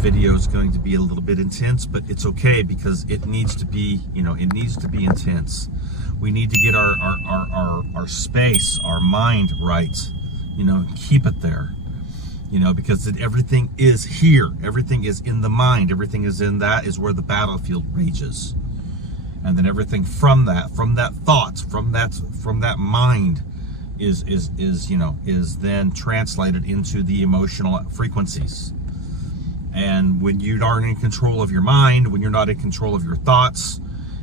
video is going to be a little bit intense, but it's okay because it needs to be, it needs to be intense. We need to get our space, our mind right, keep it there, because everything is here. Everything is in the mind. Everything is in that is where the battlefield rages. And then everything from that thought, from that mind is then translated into the emotional frequencies. And when you aren't in control of your mind, when you're not in control of your thoughts,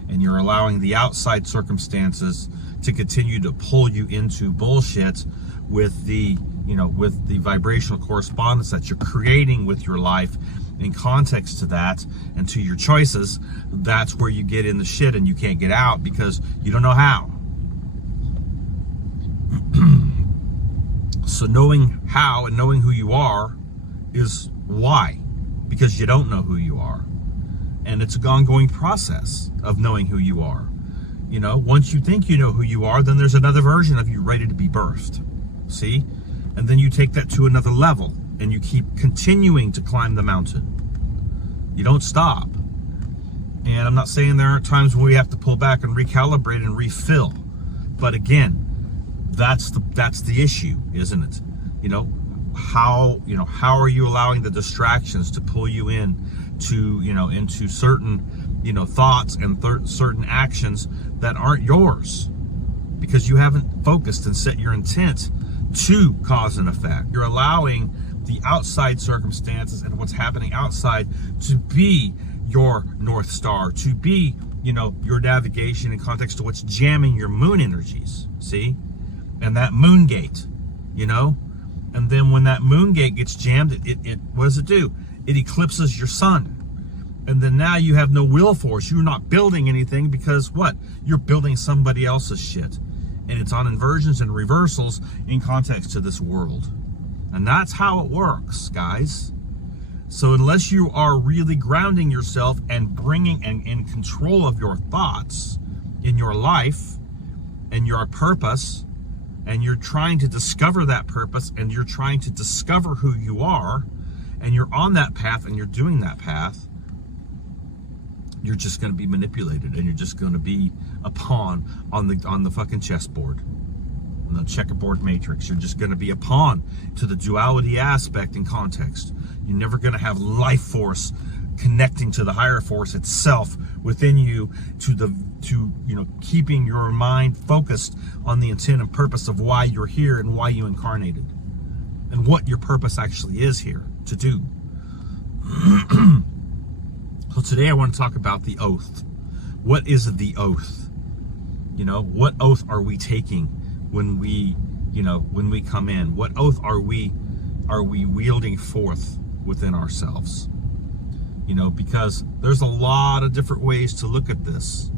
and you're allowing the outside circumstances to continue to pull you into bullshit with the vibrational correspondence that you're creating with your life in context to that and to your choices, that's where you get in the shit and you can't get out because you don't know how. So knowing how and knowing who you are is why, because you don't know who you are. And it's an ongoing process of knowing who you are. Once you think you know who you are, then there's another version of you ready to be birthed. See? And then you take that to another level and you keep continuing to climb the mountain. You don't stop. And I'm not saying there aren't times when we have to pull back and recalibrate and refill. But again, that's the issue, isn't it? How are you allowing the distractions to pull you in to, into certain, thoughts and certain actions that aren't yours because you haven't focused and set your intent to cause and effect. You're allowing the outside circumstances and what's happening outside to be your North Star, to be, your navigation in context to what's jamming your moon energies, see? And that moon gate, and then when that moon gate gets jammed, it what does it do? It eclipses your sun. And then now you have no will force. You're not building anything because what? You're building somebody else's shit. And it's on inversions and reversals in context to this world. And that's how it works, guys. So unless you are really grounding yourself and bringing and in control of your thoughts in your life and your purpose, and you're trying to discover that purpose and you're trying to discover who you are, and you're on that path and you're doing that path, you're just going to be manipulated and you're just going to be a pawn on the fucking chessboard, on the checkerboard matrix. You're just going to be a pawn to the duality aspect in context. You're never going to have life force connecting to the higher force itself within you, to keeping your mind focused on the intent and purpose of why you're here and why you incarnated and what your purpose actually is here to do. So today I want to talk about the oath. What is the oath? What oath are we taking when we come in? What oath are we wielding forth within ourselves? Because there's a lot of different ways to look at this,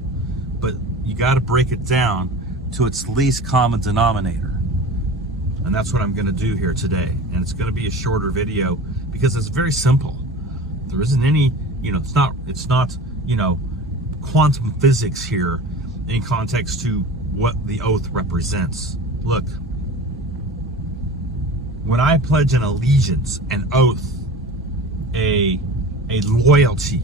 but you got to break it down to its least common denominator. And that's what I'm going to do here today. And it's going to be a shorter video because it's very simple. There isn't any, it's not, quantum physics here in context to what the oath represents. Look, when I pledge an allegiance, an oath, a loyalty,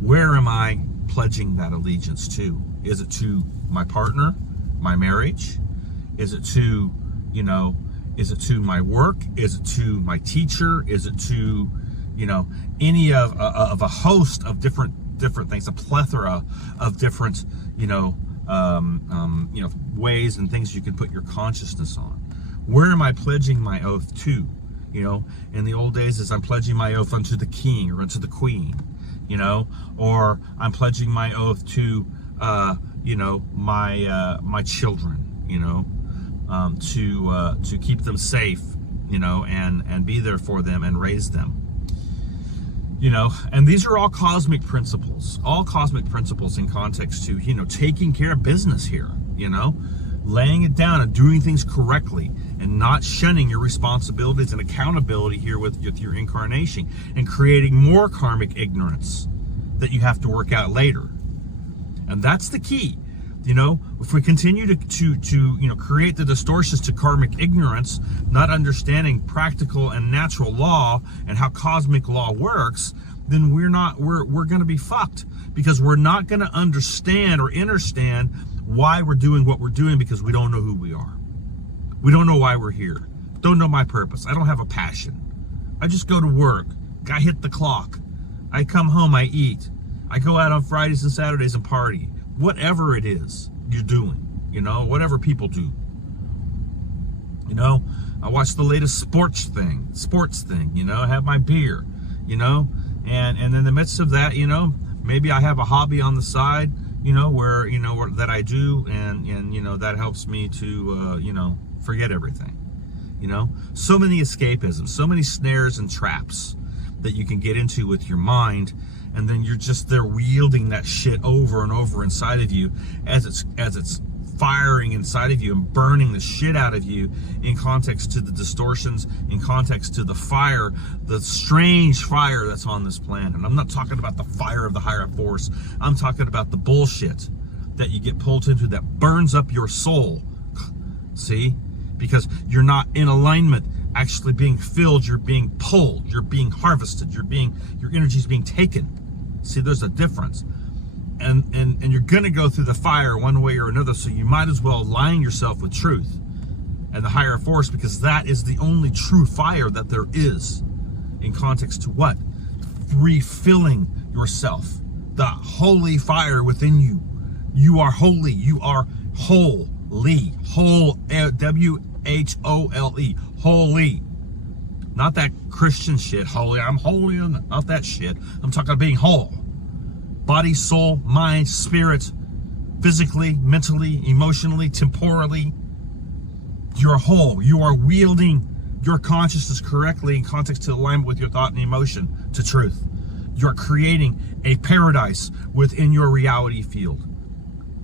where am I pledging that allegiance to? Is it to my partner, my marriage? Is it to, is it to my work? Is it to my teacher? Is it to, any of a host of different things, a plethora of different, ways and things you can put your consciousness on? Where am I pledging my oath to? In the old days, is I'm pledging my oath unto the king or unto the queen, or I'm pledging my oath to, my children, to keep them safe, and be there for them and raise them. And these are all cosmic principles in context to, taking care of business here, laying it down and doing things correctly and not shunning your responsibilities and accountability here with your incarnation and creating more karmic ignorance that you have to work out later. And that's the key. You know, if we continue to create the distortions to karmic ignorance, not understanding practical and natural law and how cosmic law works, then we're going to be fucked, because we're not going to understand or understand why we're doing what we're doing, because we don't know who we are. We don't know why we're here. Don't know my purpose. I don't have a passion. I just go to work. I hit the clock. I come home, I eat. I go out on Fridays and Saturdays and party. Whatever it is you're doing, whatever people do. I watch the latest sports thing, I have my beer, and in the midst of that, maybe I have a hobby on the side, where that I do, and that helps me to forget everything. So many escapisms, so many snares and traps that you can get into with your mind, and then you're just there wielding that shit over and over inside of you as it's firing inside of you and burning the shit out of you, in context to the distortions, in context to the fire, the strange fire that's on this planet. And I'm not talking about the fire of the higher force. I'm talking about the bullshit that you get pulled into that burns up your soul. See? Because you're not in alignment, actually being filled, you're being pulled, you're being harvested, your energy's being taken. See, there's a difference. And you're gonna go through the fire one way or another, so you might as well align yourself with truth and the higher force, because that is the only true fire that there is, in context to what? Refilling yourself. The holy fire within you. You are holy, you are holy. Whole, W-H-O-L-E, holy. Not that Christian shit, holy, I'm holy, not that shit. I'm talking about being whole. Body, soul, mind, spirit, physically, mentally, emotionally, temporally. You're whole. You are wielding your consciousness correctly in context to alignment with your thought and emotion to truth. You're creating a paradise within your reality field.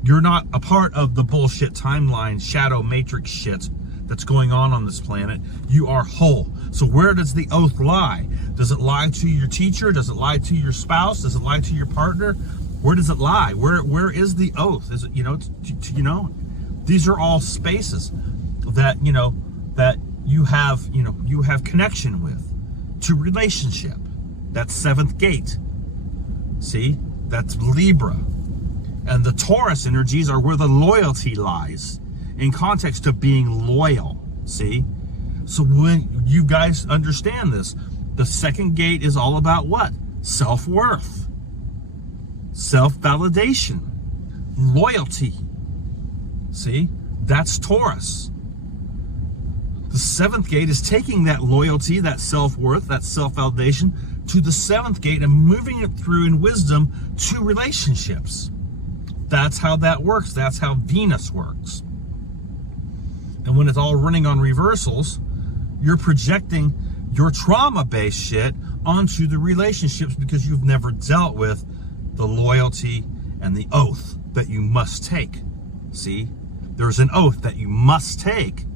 You're not a part of the bullshit timeline, shadow matrix shit that's going on this planet. You are whole. So where does the oath lie? Does it lie to your teacher? Does it lie to your spouse? Does it lie to your partner? Where does it lie? Where is the oath? Is it, these are all spaces that, that you have connection with, to relationship. That's seventh gate. See, that's Libra. And the Taurus energies are where the loyalty lies, in context of being loyal. See? So when you guys understand this, the second gate is all about what? Self-worth, self-validation, loyalty. See? That's Taurus. The seventh gate is taking that loyalty, that self-worth, that self-validation to the seventh gate and moving it through in wisdom to relationships. That's how that works. That's how Venus works. And when it's all running on reversals, you're projecting your trauma-based shit onto the relationships, because you've never dealt with the loyalty and the oath that you must take. See? There's an oath that you must take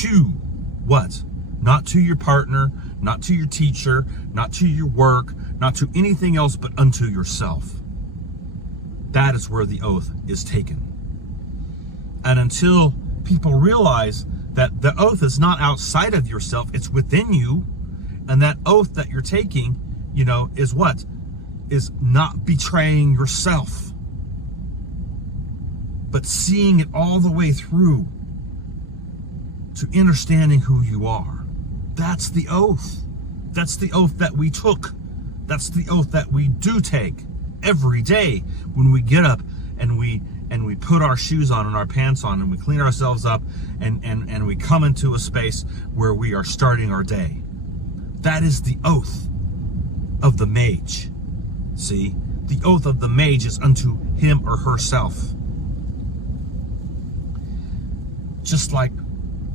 to what? Not to your partner, not to your teacher, not to your work, not to anything else, but unto yourself. That is where the oath is taken. And until people realize that the oath is not outside of yourself, it's within you, and that oath that you're taking, is what? Is not betraying yourself, but seeing it all the way through to understanding who you are. That's the oath. That's the oath that we took. That's the oath that we do take every day when we get up and we put our shoes on and our pants on and we clean ourselves up and we come into a space where we are starting our day. That is the oath of the mage. See? The oath of the mage is unto him or herself. Just like,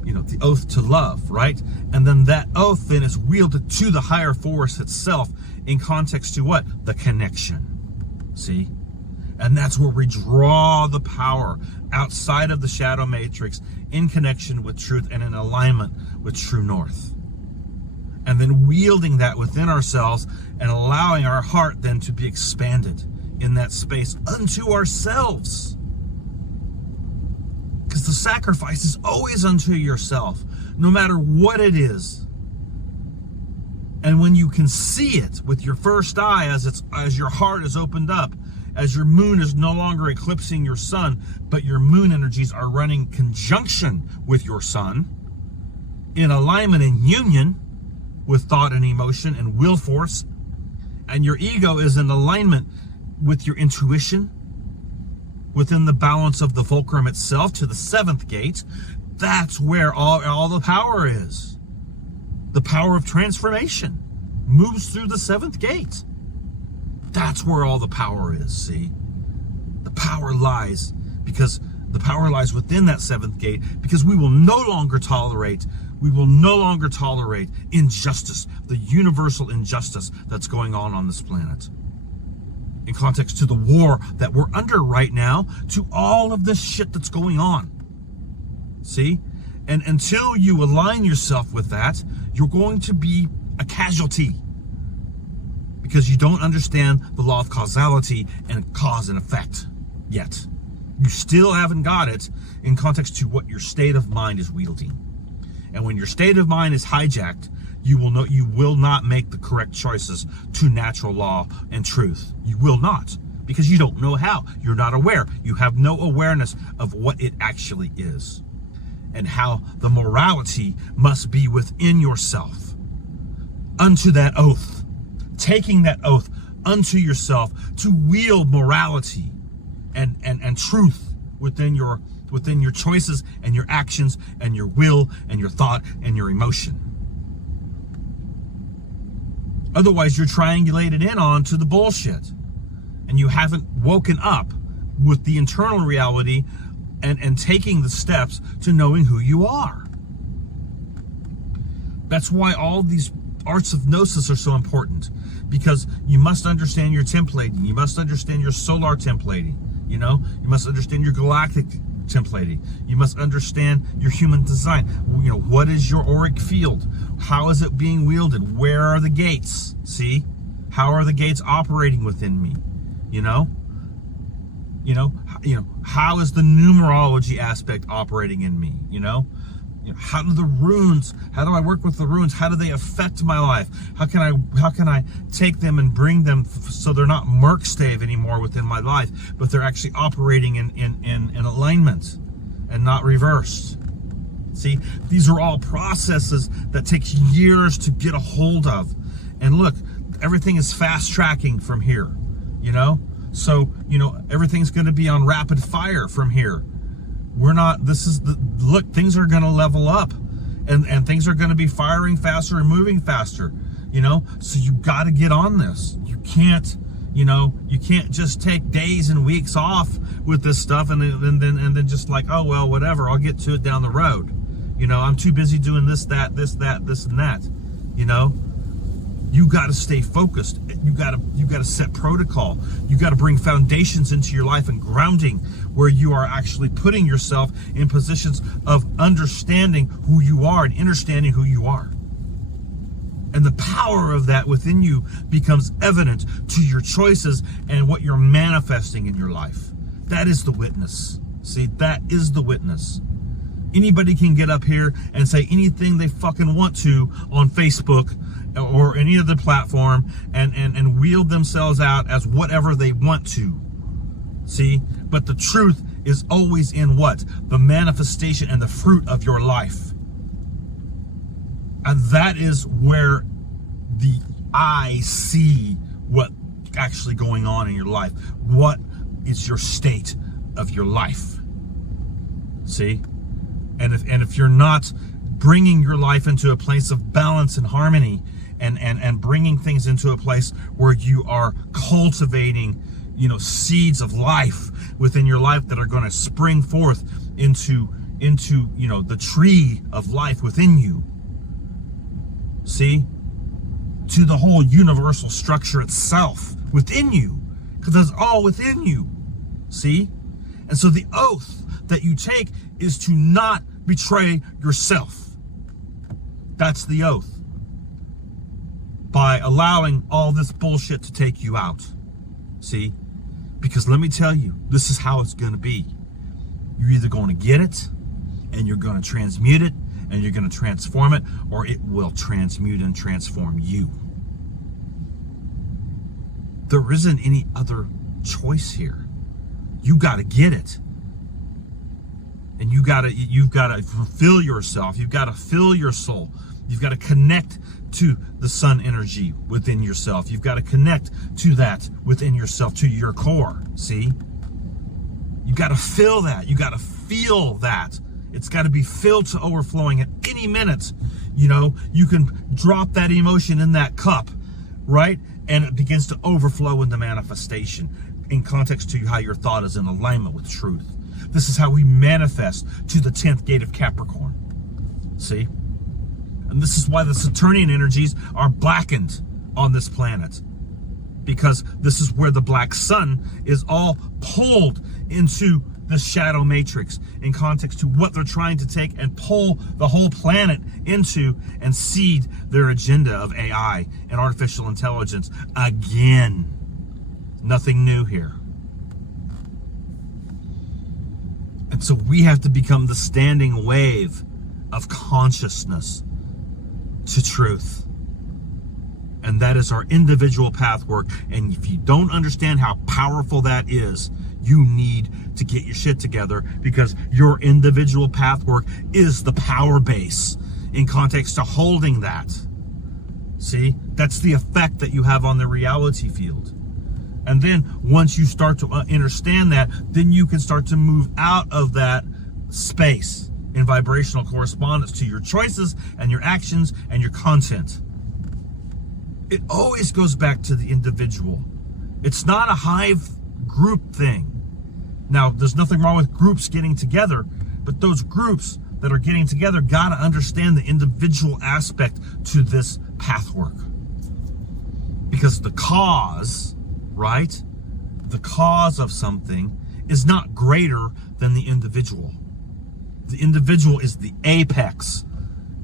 the oath to love, right? And then that oath then is wielded to the higher force itself in context to what? The connection. See? And that's where we draw the power outside of the shadow matrix, in connection with truth and in alignment with true north. And then wielding that within ourselves and allowing our heart then to be expanded in that space unto ourselves. Because the sacrifice is always unto yourself, no matter what it is. And when you can see it with your first eye, as your heart is opened up, as your moon is no longer eclipsing your sun, but your moon energies are running conjunction with your sun, in alignment and union with thought and emotion and will force, and your ego is in alignment with your intuition, within the balance of the fulcrum itself to the seventh gate, that's where all the power is. The power of transformation moves through the seventh gate. That's where all the power is, see? The power lies, because the power lies within that seventh gate, because we will no longer tolerate injustice, the universal injustice that's going on this planet. In context to the war that we're under right now, to all of this shit that's going on. See? And until you align yourself with that, you're going to be a casualty. Because you don't understand the law of causality and cause and effect yet. You still haven't got it in context to what your state of mind is wielding. And when your state of mind is hijacked, you will not make the correct choices to natural law and truth. You will not, because you don't know how. You're not aware. You have no awareness of what it actually is, and how the morality must be within yourself. Unto that oath, taking that oath unto yourself to wield morality and truth within your choices and your actions and your will and your thought and your emotion. Otherwise, you're triangulated in onto the bullshit, and you haven't woken up with the internal reality and taking the steps to knowing who you are. That's why all these arts of gnosis are so important, because you must understand your templating. You must understand your solar templating. You must understand your galactic templating. You must understand your human design. What is your auric field? How is it being wielded? Where are the gates? See? How are the gates operating within me? How is the numerology aspect operating in me? How do I work with the runes? How do they affect my life? How can I take them and bring them so they're not merkstave anymore within my life, but they're actually operating in alignment and not reversed? See, these are all processes that take years to get a hold of. And look, everything is fast tracking from here, So, everything's going to be on rapid fire from here. Things are going to level up, and things are going to be firing faster and moving faster, so you got to get on this. You can't just take days and weeks off with this stuff and then just like, oh, well, whatever, I'll get to it down the road. I'm too busy doing this, and that, You got to stay focused. You got to set protocol. You got to bring foundations into your life and grounding, where you are actually putting yourself in positions of understanding who you are and understanding who you are. And the power of that within you becomes evident to your choices and what you're manifesting in your life. That is the witness. See, that is the witness. Anybody can get up here and say anything they fucking want to on Facebook or any other platform and wield themselves out as whatever they want to. See? But the truth is always in what? The manifestation and the fruit of your life. And that is where the eye see what actually going on in your life. What is your state of your life? See? And if you're not bringing your life into a place of balance and harmony, and bringing things into a place where you are cultivating, seeds of life within your life that are going to spring forth into the tree of life within you. See? To the whole universal structure itself within you, because it's all within you. See? And so the oath that you take is to not betray yourself. That's the oath. By allowing all this bullshit to take you out. See? Because let me tell you, this is how it's going to be. You're either going to get it and you're going to transmute it and you're going to transform it, or it will transmute and transform you. There isn't any other choice here. You got to get it. And you've got to fulfill yourself. You've got to fill your soul. You've got to connect to the sun energy within yourself. You've got to connect to that within yourself, to your core. See? You got to fill that. You got to feel that. It's got to be filled to overflowing at any minute. You know, you can drop that emotion in that cup, right? And it begins to overflow into manifestation in context to how your thought is in alignment with truth. This is how we manifest to the 10th gate of Capricorn. See? And this is why the Saturnian energies are blackened on this planet. Because this is where the black sun is all pulled into the shadow matrix in context to what they're trying to take and pull the whole planet into and seed their agenda of AI and artificial intelligence again. Nothing new here. And so we have to become the standing wave of consciousness to truth. And that is our individual path work. And if you don't understand how powerful that is, you need to get your shit together, because your individual path work is the power base in context to holding that. See, that's the effect that you have on the reality field. And then once you start to understand that, then you can start to move out of that space in vibrational correspondence to your choices and your actions and your content. It always goes back to the individual. It's not a hive group thing. Now, there's nothing wrong with groups getting together, but those groups that are getting together got to understand the individual aspect to this path work. Because the cause, right? The cause of something is not greater than the individual. The individual is the apex.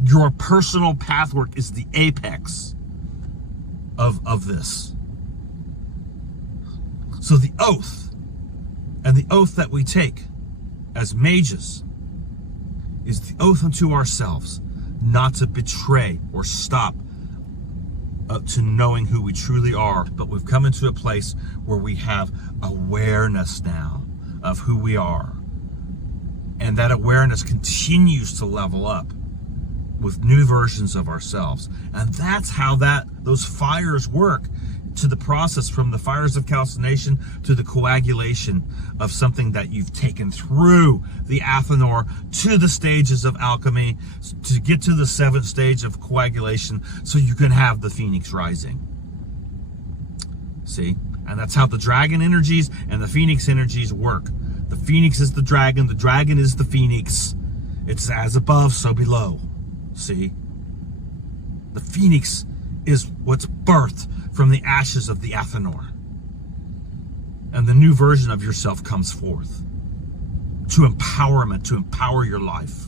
Your personal path work is the apex of this. So the oath, and the oath that we take as mages, is the oath unto ourselves not to betray or stop to knowing who we truly are. But we've come into a place where we have awareness now of who we are. And that awareness continues to level up with new versions of ourselves. And that's how those fires work, to the process from the fires of calcination to the coagulation of something that you've taken through the Athanor to the stages of alchemy to get to the 7th stage of coagulation so you can have the phoenix rising. See? And that's how the dragon energies and the phoenix energies work. The phoenix is the dragon is the phoenix. It's as above, so below. See? The phoenix is what's birthed from the ashes of the Athanor. And the new version of yourself comes forth to empowerment, to empower your life.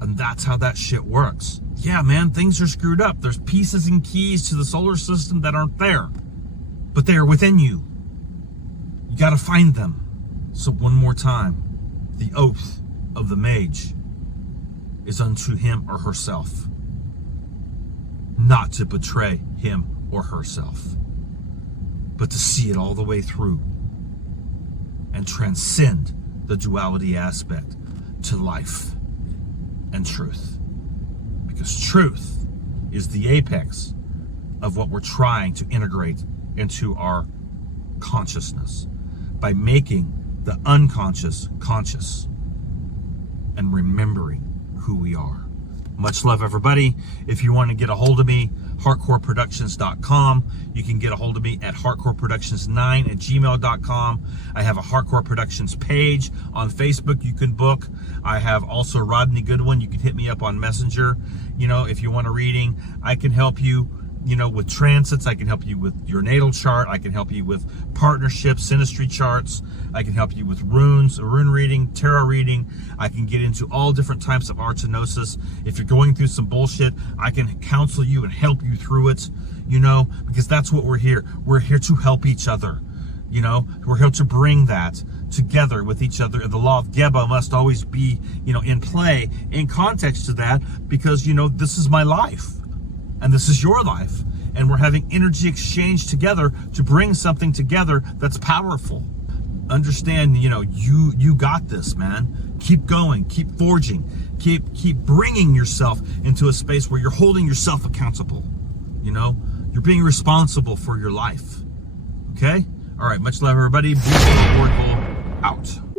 And that's how that shit works. Yeah, man, things are screwed up. There's pieces and keys to the solar system that aren't there, but they are within you. You got to find them. So one more time, the oath of the mage is unto him or herself, not to betray him or herself, but to see it all the way through and transcend the duality aspect to life and truth. Because truth is the apex of what we're trying to integrate into our consciousness by making the unconscious conscious and remembering who we are. Much love, everybody. If you want to get a hold of me, heartcoreproductions.com. You can get a hold of me at heartcoreproductions9@gmail.com. I have a Heartcore Productions page on Facebook you can book. I have also Rodney Goodwin. You can hit me up on Messenger. You know, if you want a reading, I can help you, with transits. I can help you with your natal chart. I can help you with partnerships, synastry charts. I can help you with runes, a rune reading, tarot reading. I can get into all different types of arts and gnosis. If you're going through some bullshit, I can counsel you and help you through it, because that's what we're here. We're here to help each other. You know, we're here to bring that together with each other. The law of Geba must always be, you know, in play, in context to that, because, you know, this is my life and this is your life. And we're having energy exchange together to bring something together that's powerful. Understand, you know, you got this, man. Keep going, keep forging, keep bringing yourself into a space where you're holding yourself accountable. You know, you're being responsible for your life. Okay? All right, much love, everybody. Beautiful Oracle out.